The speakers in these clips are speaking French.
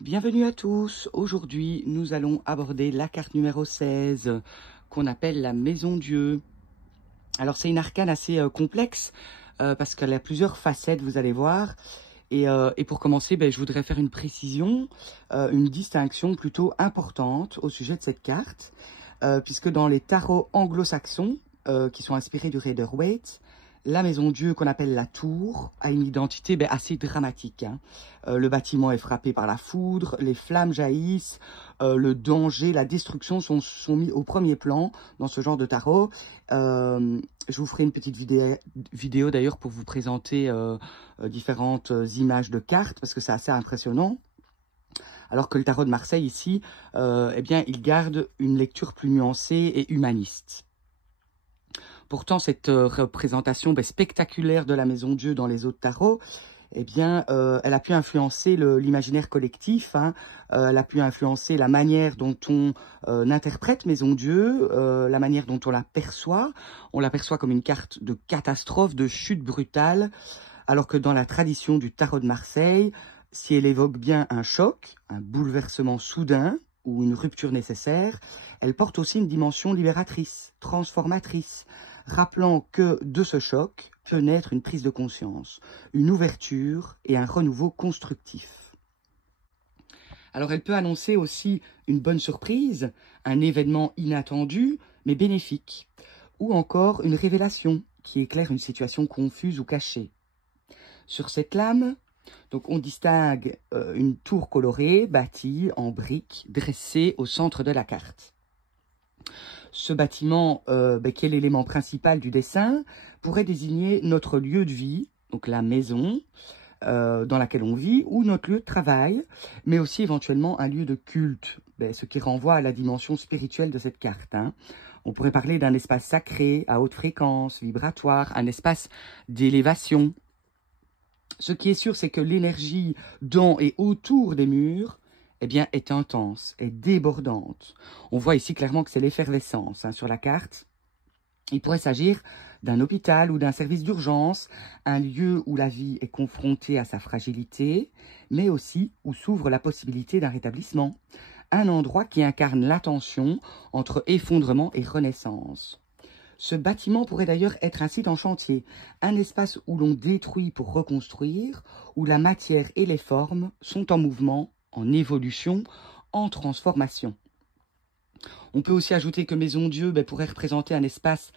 Bienvenue à tous. Aujourd'hui, nous allons aborder la carte numéro 16 qu'on appelle la Maison Dieu. Alors, c'est une arcane assez complexe parce qu'elle a plusieurs facettes, vous allez voir. Et pour commencer, je voudrais faire une précision, une distinction plutôt importante au sujet de cette carte, puisque dans les tarots anglo-saxons, qui sont inspirés du Rider-Waite, la Maison Dieu, qu'on appelle la tour, a une identité assez dramatique. Le bâtiment est frappé par la foudre, les flammes jaillissent, le danger, la destruction sont mis au premier plan dans ce genre de tarot. Je vous ferai une petite vidéo d'ailleurs pour vous présenter différentes images de cartes, parce que c'est assez impressionnant. Alors que le tarot de Marseille ici, il garde une lecture plus nuancée et humaniste. Pourtant, cette représentation spectaculaire de la Maison Dieu dans les autres tarots, elle a pu influencer l'imaginaire collectif. Elle a pu influencer la manière dont on interprète Maison Dieu, la manière dont on la perçoit. On l'aperçoit comme une carte de catastrophe, de chute brutale, alors que dans la tradition du tarot de Marseille, si elle évoque bien un choc, un bouleversement soudain ou une rupture nécessaire, elle porte aussi une dimension libératrice, transformatrice, rappelant que de ce choc peut naître une prise de conscience, une ouverture et un renouveau constructif. Alors elle peut annoncer aussi une bonne surprise, un événement inattendu mais bénéfique, ou encore une révélation qui éclaire une situation confuse ou cachée. Sur cette lame, donc on distingue une tour colorée bâtie en briques dressée au centre de la carte. Ce bâtiment, qui est l'élément principal du dessin, pourrait désigner notre lieu de vie, donc la maison dans laquelle on vit, ou notre lieu de travail, mais aussi éventuellement un lieu de culte, ce qui renvoie à la dimension spirituelle de cette carte. On pourrait parler d'un espace sacré, à haute fréquence, vibratoire, un espace d'élévation. Ce qui est sûr, c'est que l'énergie dans et autour des murs est intense, est débordante. On voit ici clairement que c'est l'effervescence sur la carte. Il pourrait s'agir d'un hôpital ou d'un service d'urgence, un lieu où la vie est confrontée à sa fragilité, mais aussi où s'ouvre la possibilité d'un rétablissement. Un endroit qui incarne la tension entre effondrement et renaissance. Ce bâtiment pourrait d'ailleurs être un site en chantier, un espace où l'on détruit pour reconstruire, où la matière et les formes sont en mouvement, en évolution, en transformation. On peut aussi ajouter que Maison Dieu pourrait représenter un espace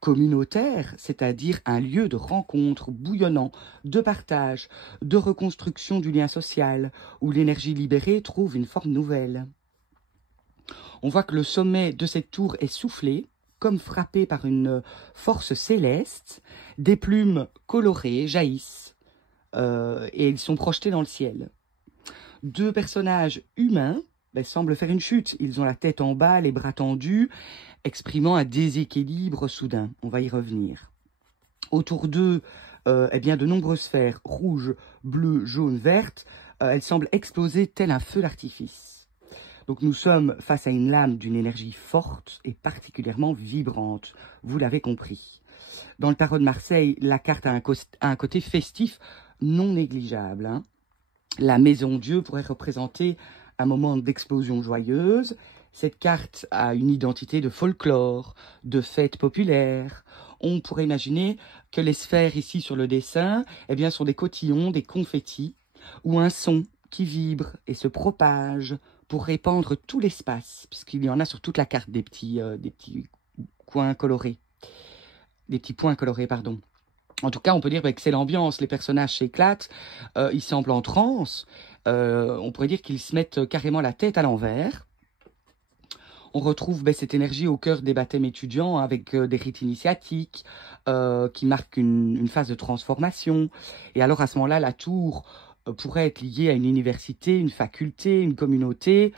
communautaire, c'est-à-dire un lieu de rencontre bouillonnant, de partage, de reconstruction du lien social, où l'énergie libérée trouve une forme nouvelle. On voit que le sommet de cette tour est soufflé, comme frappé par une force céleste, des plumes colorées jaillissent et ils sont projetés dans le ciel. Deux personnages humains semblent faire une chute. Ils ont la tête en bas, les bras tendus, exprimant un déséquilibre soudain. On va y revenir. Autour d'eux, de nombreuses sphères rouges, bleues, jaunes, vertes. Elles semblent exploser tel un feu d'artifice. Donc nous sommes face à une lame d'une énergie forte et particulièrement vibrante, vous l'avez compris. Dans le tarot de Marseille, la carte a un côté festif non négligeable. La Maison Dieu pourrait représenter un moment d'explosion joyeuse. Cette carte a une identité de folklore, de fête populaire. On pourrait imaginer que les sphères ici sur le dessin sont des cotillons, des confettis, ou un son qui vibre et se propage pour répandre tout l'espace, puisqu'il y en a sur toute la carte des petits coins colorés. Des petits points colorés, pardon. En tout cas, on peut dire que c'est l'ambiance, les personnages s'éclatent, ils semblent en transe, on pourrait dire qu'ils se mettent carrément la tête à l'envers. On retrouve cette énergie au cœur des baptêmes étudiants avec des rites initiatiques qui marquent une phase de transformation. Et alors à ce moment-là, la tour pourrait être liée à une université, une faculté, une communauté,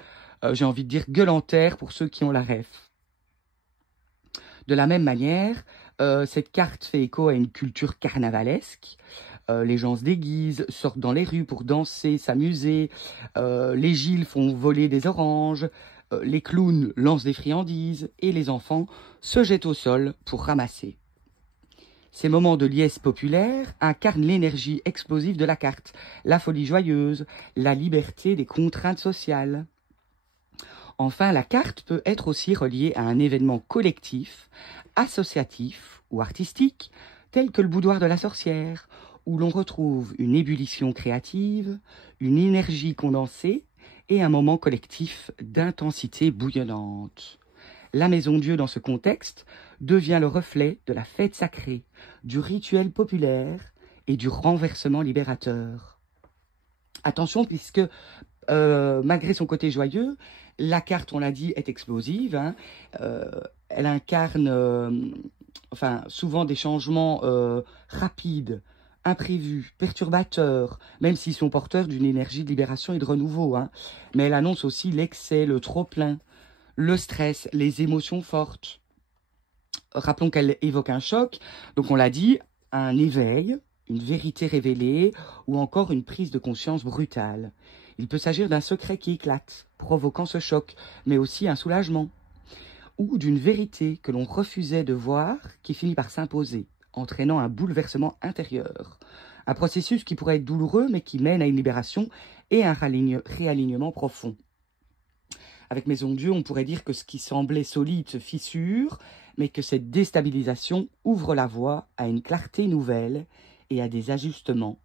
j'ai envie de dire gueule en terre pour ceux qui ont la ref. De la même manière, cette carte fait écho à une culture carnavalesque. Les gens se déguisent, sortent dans les rues pour danser, s'amuser. Les gilles font voler des oranges. Les clowns lancent des friandises. Et les enfants se jettent au sol pour ramasser. Ces moments de liesse populaire incarnent l'énergie explosive de la carte, la folie joyeuse, la liberté des contraintes sociales. Enfin, la carte peut être aussi reliée à un événement collectif, associatif ou artistique, tel que le boudoir de la sorcière, où l'on retrouve une ébullition créative, une énergie condensée et un moment collectif d'intensité bouillonnante. La Maison Dieu, dans ce contexte, devient le reflet de la fête sacrée, du rituel populaire et du renversement libérateur. Attention, puisque malgré son côté joyeux, la carte, on l'a dit, est explosive. Hein. Elle incarne souvent des changements rapides, imprévus, perturbateurs, même s'ils sont porteurs d'une énergie de libération et de renouveau. Hein. Mais elle annonce aussi l'excès, le trop-plein, le stress, les émotions fortes. Rappelons qu'elle évoque un choc, donc on l'a dit, un éveil, une vérité révélée ou encore une prise de conscience brutale. Il peut s'agir d'un secret qui éclate, provoquant ce choc, mais aussi un soulagement, ou d'une vérité que l'on refusait de voir qui finit par s'imposer, entraînant un bouleversement intérieur. Un processus qui pourrait être douloureux, mais qui mène à une libération et un réalignement profond. Avec Maison Dieu, on pourrait dire que ce qui semblait solide se fissure, mais que cette déstabilisation ouvre la voie à une clarté nouvelle et à des ajustements.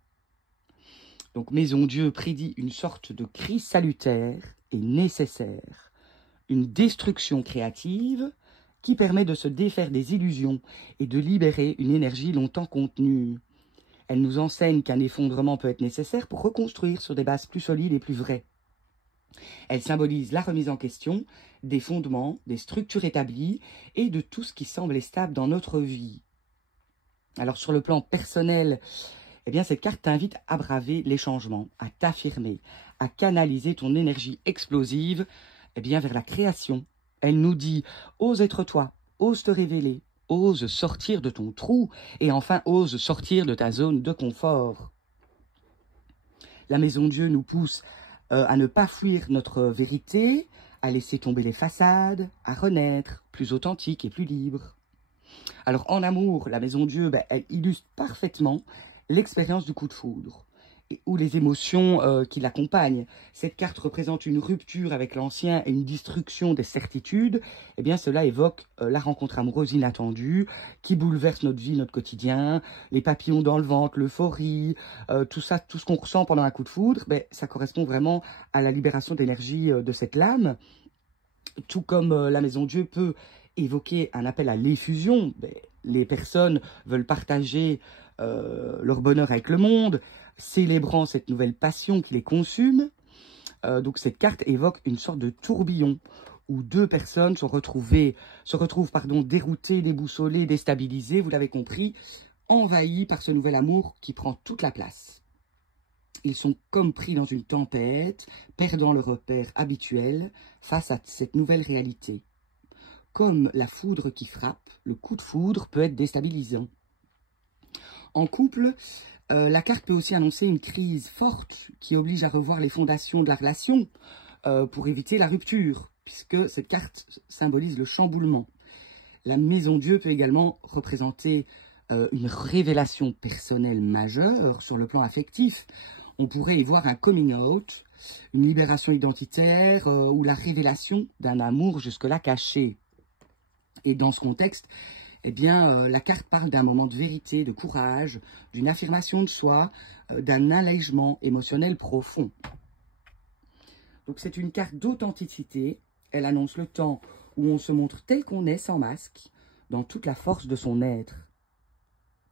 Donc Maison Dieu prédit une sorte de crise salutaire et nécessaire, une destruction créative qui permet de se défaire des illusions et de libérer une énergie longtemps contenue. Elle nous enseigne qu'un effondrement peut être nécessaire pour reconstruire sur des bases plus solides et plus vraies. Elle symbolise la remise en question des fondements, des structures établies et de tout ce qui semble stable dans notre vie. Alors sur le plan personnel, eh bien, cette carte t'invite à braver les changements, à t'affirmer, à canaliser ton énergie explosive vers la création. Elle nous dit « Ose être toi, ose te révéler, ose sortir de ton trou et enfin ose sortir de ta zone de confort. » La Maison Dieu nous pousse à ne pas fuir notre vérité, à laisser tomber les façades, à renaître plus authentique et plus libre. Alors en amour, la Maison Dieu, elle illustre parfaitement l'expérience du coup de foudre ou les émotions qui l'accompagnent. Cette carte représente une rupture avec l'ancien et une destruction des certitudes. Eh bien, cela évoque la rencontre amoureuse inattendue qui bouleverse notre vie, notre quotidien, les papillons dans le ventre, l'euphorie, tout ça, tout ce qu'on ressent pendant un coup de foudre, ça correspond vraiment à la libération d'énergie de cette lame. Tout comme la Maison Dieu peut évoquer un appel à l'effusion. Les personnes veulent partager leur bonheur avec le monde, célébrant cette nouvelle passion qui les consume. Donc cette carte évoque une sorte de tourbillon où deux personnes se retrouvent déroutées, déboussolées, déstabilisées, vous l'avez compris, envahies par ce nouvel amour qui prend toute la place. Ils sont comme pris dans une tempête, perdant le repère habituel face à cette nouvelle réalité. Comme la foudre qui frappe, le coup de foudre peut être déstabilisant. En couple, la carte peut aussi annoncer une crise forte qui oblige à revoir les fondations de la relation pour éviter la rupture, puisque cette carte symbolise le chamboulement. La Maison Dieu peut également représenter une révélation personnelle majeure sur le plan affectif. On pourrait y voir un coming out, une libération identitaire ou la révélation d'un amour jusque-là caché. Et dans ce contexte, la carte parle d'un moment de vérité, de courage, d'une affirmation de soi, d'un allègement émotionnel profond. Donc c'est une carte d'authenticité. Elle annonce le temps où on se montre tel qu'on est, sans masque, dans toute la force de son être.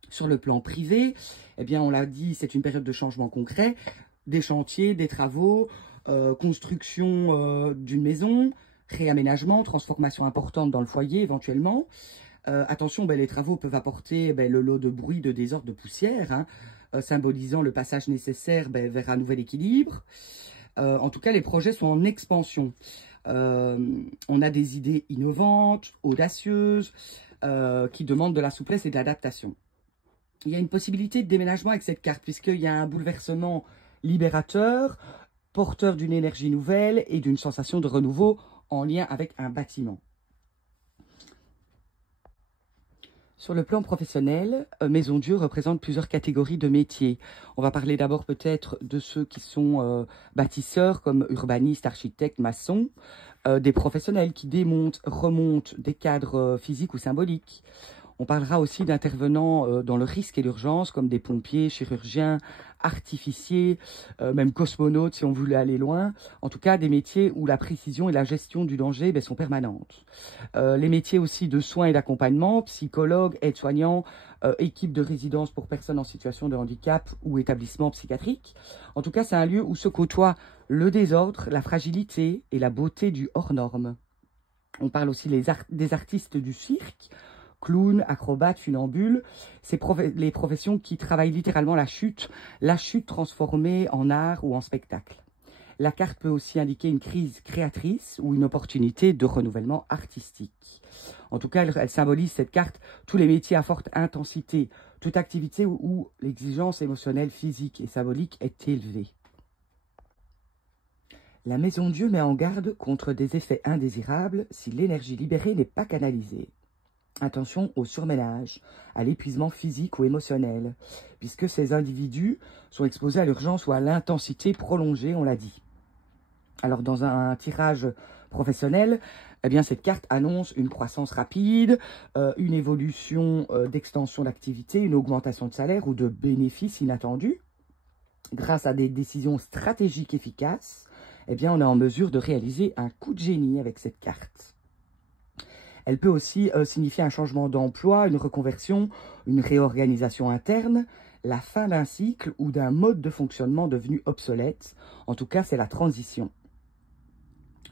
Sur le plan privé, on l'a dit, c'est une période de changement concret, des chantiers, des travaux, construction d'une maison, réaménagement, transformation importante dans le foyer éventuellement. Attention, les travaux peuvent apporter le lot de bruit, de désordre, de poussière, symbolisant le passage nécessaire vers un nouvel équilibre. En tout cas, les projets sont en expansion. On a des idées innovantes, audacieuses, qui demandent de la souplesse et de l'adaptation. Il y a une possibilité de déménagement avec cette carte, puisqu'il y a un bouleversement libérateur, porteur d'une énergie nouvelle et d'une sensation de renouveau en lien avec un bâtiment. Sur le plan professionnel, Maison Dieu représente plusieurs catégories de métiers. On va parler d'abord peut-être de ceux qui sont bâtisseurs comme urbanistes, architectes, maçons, des professionnels qui démontent, remontent des cadres physiques ou symboliques. On parlera aussi d'intervenants dans le risque et l'urgence, comme des pompiers, chirurgiens, artificiers, même cosmonautes si on voulait aller loin. En tout cas, des métiers où la précision et la gestion du danger sont permanentes. Les métiers aussi de soins et d'accompagnement, psychologues, aides-soignants, équipe de résidence pour personnes en situation de handicap ou établissement psychiatrique. En tout cas, c'est un lieu où se côtoient le désordre, la fragilité et la beauté du hors-norme. On parle aussi des artistes du cirque, clowns, acrobates, funambules, c'est les professions qui travaillent littéralement la chute transformée en art ou en spectacle. La carte peut aussi indiquer une crise créatrice ou une opportunité de renouvellement artistique. En tout cas, elle symbolise, cette carte, tous les métiers à forte intensité, toute activité où l'exigence émotionnelle, physique et symbolique est élevée. La Maison Dieu met en garde contre des effets indésirables si l'énergie libérée n'est pas canalisée. Attention au surménage, à l'épuisement physique ou émotionnel, puisque ces individus sont exposés à l'urgence ou à l'intensité prolongée, on l'a dit. Alors, dans un tirage professionnel, eh bien, cette carte annonce une croissance rapide, une évolution d'extension d'activité, une augmentation de salaire ou de bénéfices inattendus. Grâce à des décisions stratégiques efficaces, eh bien, on est en mesure de réaliser un coup de génie avec cette carte. Elle peut aussi signifier un changement d'emploi, une reconversion, une réorganisation interne, la fin d'un cycle ou d'un mode de fonctionnement devenu obsolète. En tout cas, c'est la transition.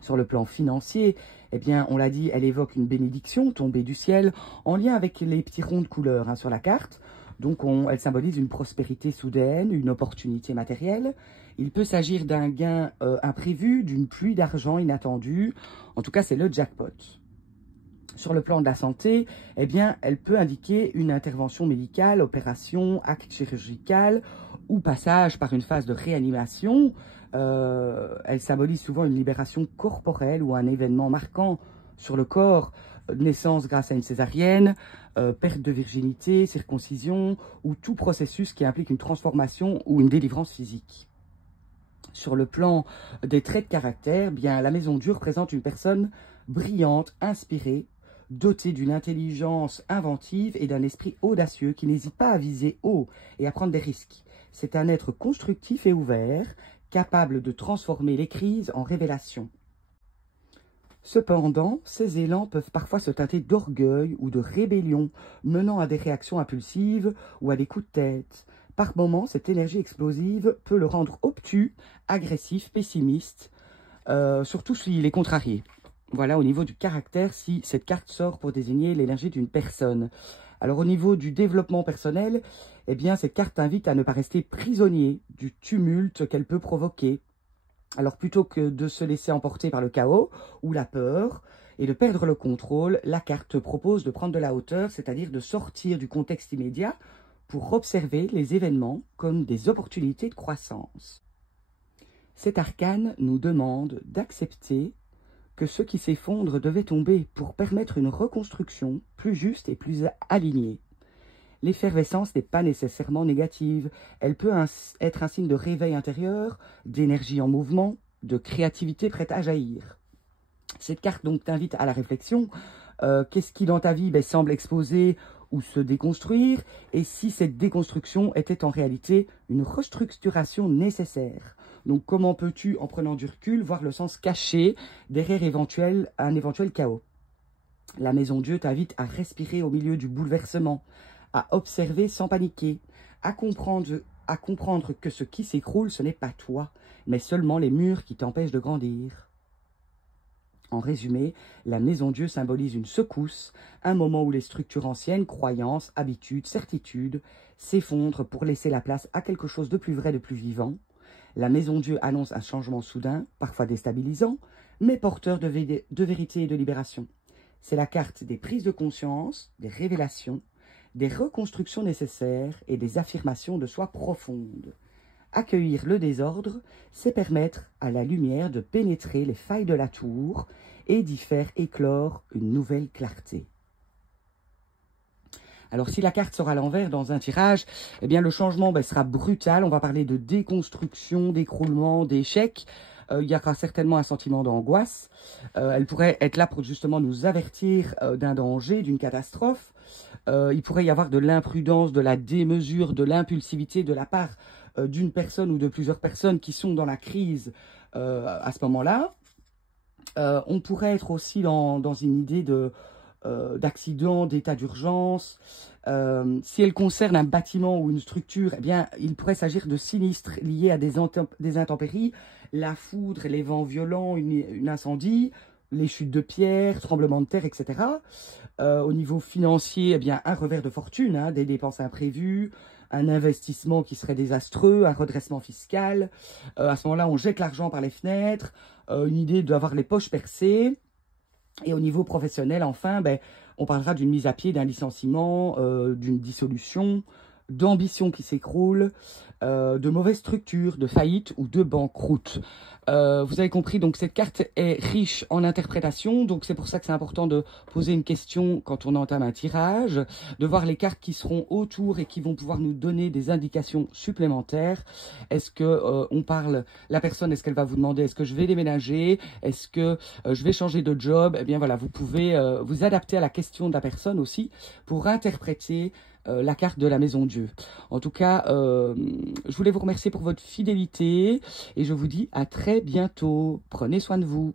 Sur le plan financier, eh bien, on l'a dit, elle évoque une bénédiction tombée du ciel en lien avec les petits ronds de couleur sur la carte. Donc, elle symbolise une prospérité soudaine, une opportunité matérielle. Il peut s'agir d'un gain imprévu, d'une pluie d'argent inattendue. En tout cas, c'est le jackpot. Sur le plan de la santé, eh bien, elle peut indiquer une intervention médicale, opération, acte chirurgical ou passage par une phase de réanimation. Elle symbolise souvent une libération corporelle ou un événement marquant sur le corps, naissance grâce à une césarienne, perte de virginité, circoncision ou tout processus qui implique une transformation ou une délivrance physique. Sur le plan des traits de caractère, bien, la Maison Dieu représente une personne brillante, inspirée, dotée d'une intelligence inventive et d'un esprit audacieux qui n'hésite pas à viser haut et à prendre des risques. C'est un être constructif et ouvert, capable de transformer les crises en révélations. Cependant, ces élans peuvent parfois se teinter d'orgueil ou de rébellion, menant à des réactions impulsives ou à des coups de tête. Par moments, cette énergie explosive peut le rendre obtus, agressif, pessimiste, surtout s'il est contrarié. Voilà, au niveau du caractère, si cette carte sort pour désigner l'énergie d'une personne. Alors, au niveau du développement personnel, eh bien, cette carte invite à ne pas rester prisonnier du tumulte qu'elle peut provoquer. Alors, plutôt que de se laisser emporter par le chaos ou la peur et de perdre le contrôle, la carte propose de prendre de la hauteur, c'est-à-dire de sortir du contexte immédiat pour observer les événements comme des opportunités de croissance. Cet arcane nous demande d'accepter que ce qui s'effondre devait tomber pour permettre une reconstruction plus juste et plus alignée. L'effervescence n'est pas nécessairement négative. Elle peut être un signe de réveil intérieur, d'énergie en mouvement, de créativité prête à jaillir. Cette carte donc t'invite à la réflexion. Qu'est-ce qui dans ta vie semble exposer ou se déconstruire? Et si cette déconstruction était en réalité une restructuration nécessaire? Donc, comment peux-tu, en prenant du recul, voir le sens caché derrière un éventuel chaos? La Maison Dieu t'invite à respirer au milieu du bouleversement, à observer sans paniquer, à comprendre que ce qui s'écroule, ce n'est pas toi, mais seulement les murs qui t'empêchent de grandir. En résumé, la Maison Dieu symbolise une secousse, un moment où les structures anciennes, croyances, habitudes, certitudes, s'effondrent pour laisser la place à quelque chose de plus vrai, de plus vivant. La Maison Dieu annonce un changement soudain, parfois déstabilisant, mais porteur de vérité et de libération. C'est la carte des prises de conscience, des révélations, des reconstructions nécessaires et des affirmations de soi profondes. Accueillir le désordre, c'est permettre à la lumière de pénétrer les failles de la tour et d'y faire éclore une nouvelle clarté. Alors, si la carte sera à l'envers dans un tirage, eh bien, le changement sera brutal. On va parler de déconstruction, d'écroulement, d'échec. Il y aura certainement un sentiment d'angoisse. Elle pourrait être là pour justement nous avertir d'un danger, d'une catastrophe. Il pourrait y avoir de l'imprudence, de la démesure, de l'impulsivité de la part d'une personne ou de plusieurs personnes qui sont dans la crise à ce moment-là. On pourrait être aussi dans une idée d'accident, d'état d'urgence. Si elle concerne un bâtiment ou une structure, eh bien, il pourrait s'agir de sinistres liés à des intempéries, la foudre, les vents violents, une incendie, les chutes de pierres, tremblements de terre, etc. Au niveau financier, eh bien, un revers de fortune, hein, des dépenses imprévues, un investissement qui serait désastreux, un redressement fiscal. À ce moment-là, on jette l'argent par les fenêtres, une idée d'avoir les poches percées. Et au niveau professionnel, enfin, on parlera d'une mise à pied, d'un licenciement, d'une dissolution, d'ambition qui s'écroule, de mauvaise structure, de faillite ou de banqueroute. Vous avez compris, donc cette carte est riche en interprétation, donc c'est pour ça que c'est important de poser une question quand on entame un tirage, de voir les cartes qui seront autour et qui vont pouvoir nous donner des indications supplémentaires. Est-ce que la personne, est-ce qu'elle va vous demander, est-ce que je vais déménager, est-ce que je vais changer de job? Eh bien voilà, vous pouvez vous adapter à la question de la personne aussi pour interpréter la carte de la Maison Dieu. En tout cas, je voulais vous remercier pour votre fidélité et je vous dis à très bientôt. Prenez soin de vous.